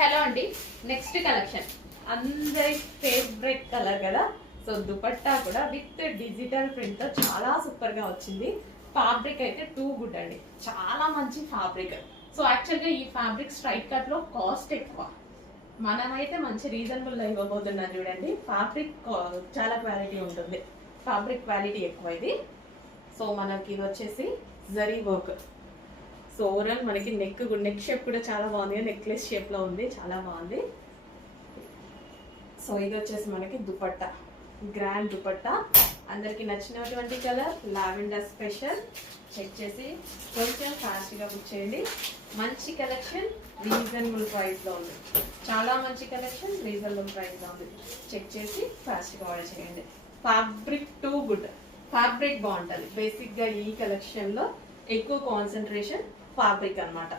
Hello అండి, next collection అందరి favourite colour కదా. సో దుపట్టా కూడా విత్ డిజిటల్ ప్రింట్ తో చాలా సూపర్ గా వచ్చింది. ఫ్యాబ్రిక్ అయితే టూ గుడ్ అండి, చాలా మంచి ఫ్యాబ్రిక్. సో యాక్చువల్ గా ఈ ఫ్యాబ్రిక్ స్ట్రైట్ కట్ లో కాస్ట్ ఎక్కువ, మనమైతే మంచి రీజనబుల్ లో ఇవ్వబోతున్నాం. చూడండి ఫ్యాబ్రిక్ చాలా క్వాలిటీ ఉంటుంది, ఫ్యాబ్రిక్ క్వాలిటీ ఎక్కువ ఇది. సో మనకి ఇది వచ్చేసి జరీ వర్క్. సో ఓవరాల్ మనకి నెక్ షేప్ కూడా చాలా బాగుంది, నెక్లెస్ షేప్ లో ఉంది, చాలా బాగుంది. సో ఇది వచ్చేసి మనకి దుపట్టా, గ్రాండ్ దుపట్టా. అందరికి నచ్చినటువంటి కలర్ లావెండర్ స్పెషల్. చెక్ చేసి కొంచెం ఫాస్ట్గా బుక్ చేయండి. మంచి కలెక్షన్, రీజనబుల్ ప్రైస్లో ఉంది. చాలా మంచి కలెక్షన్, రీజనబుల్ ప్రైస్లో ఉంది. చెక్ చేసి ఫాస్ట్గా ఆర్డర్ చేయండి. ఫ్యాబ్రిక్ టూ గుడ్, ఫ్యాబ్రిక్ బాగుంటుంది. బేసిక్గా ఈ కలెక్షన్లో ఎక్కువ కాన్సన్ట్రేషన్ ఫ్యాబ్రిక్ అన్నమాట.